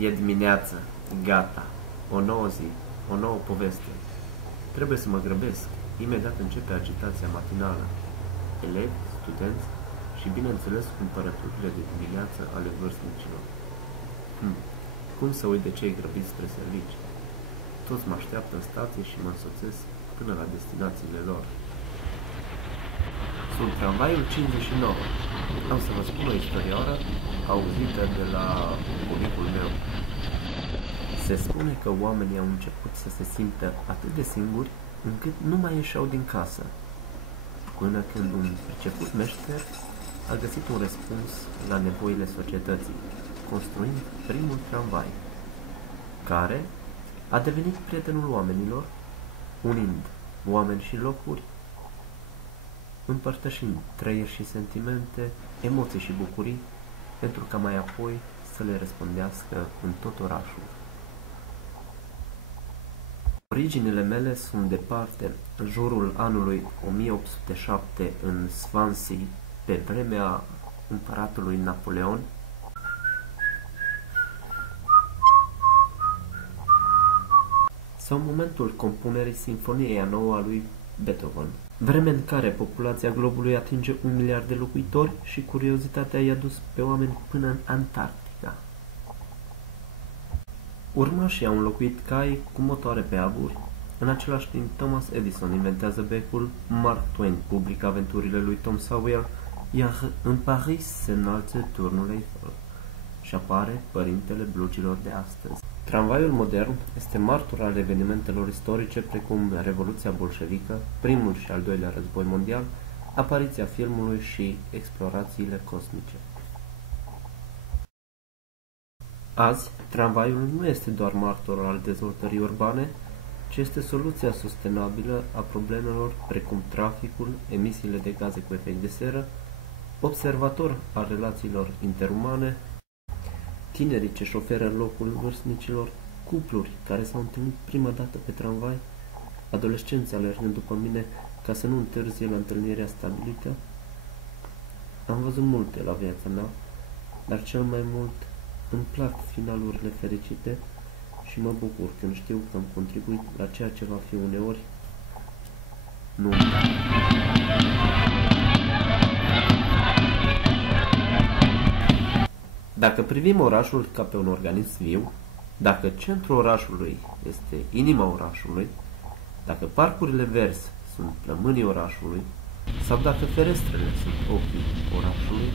E dimineață, gata, o nouă zi, o nouă poveste. Trebuie să mă grăbesc, imediat începe agitația matinală. Elevi, studenți și, bineînțeles, cumpărăturile de dimineață ale vârstnicilor. Cum să uit de cei grăbiți spre servici? Toți mă așteaptă în stație și mă însoțesc până la destinațiile lor. Sunt tramvaiul 59. Am să vă spun o istorioară auzită de la bunicul meu. Se spune că oamenii au început să se simtă atât de singuri încât nu mai ieșeau din casă, până când un priceput meșter a găsit un răspuns la nevoile societății, construind primul tramvai, care a devenit prietenul oamenilor, unind oameni și locuri, împărtășind trăiri și sentimente, emoții și bucurii, pentru ca mai apoi să le răspândească în tot orașul. Originile mele sunt departe, în jurul anului 1807, în Swansea, pe vremea împăratului Napoleon, sau momentul compunerii Sinfoniei a nouă a lui Beethoven, vreme în care populația globului atinge 1 miliard de locuitori și curiozitatea i-a dus pe oameni până în Antarctica. Urmașii au înlocuit cai cu motoare pe aburi. În același timp, Thomas Edison inventează becul, Mark Twain publică aventurile lui Tom Sawyer, iar în Paris se înalță turnul Eiffel și apare părintele blugilor de astăzi. Tramvaiul modern este martor al evenimentelor istorice precum Revoluția bolșevică, primul și al doilea război mondial, apariția filmului și explorațiile cosmice. Azi, tramvaiul nu este doar martor al dezvoltării urbane, ci este soluția sustenabilă a problemelor precum traficul, emisiile de gaze cu efect de seră, observator al relațiilor interumane, tinerii ce șoferă în locul vârstnicilor, cupluri care s-au întâlnit prima dată pe tramvai, adolescenți alergând după mine ca să nu întârzie la întâlnirea stabilită. Am văzut multe la viața mea, dar cel mai mult îmi plac finalurile fericite și mă bucur când știu că am contribuit la ceea ce va fi uneori nu. Dacă privim orașul ca pe un organism viu, dacă centrul orașului este inima orașului, dacă parcurile verzi sunt plămânii orașului, sau dacă ferestrele sunt ochii orașului,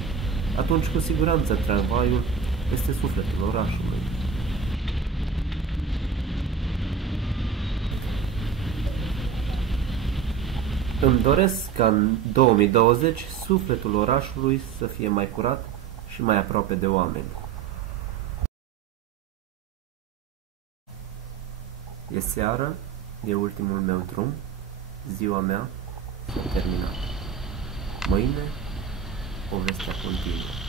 atunci cu siguranță tramvaiul este sufletul orașului. Îmi doresc ca în 2020 sufletul orașului să fie mai curat și mai aproape de oameni. E seară, e ultimul meu drum, ziua mea s-a terminat. Mâine, povestea continuă.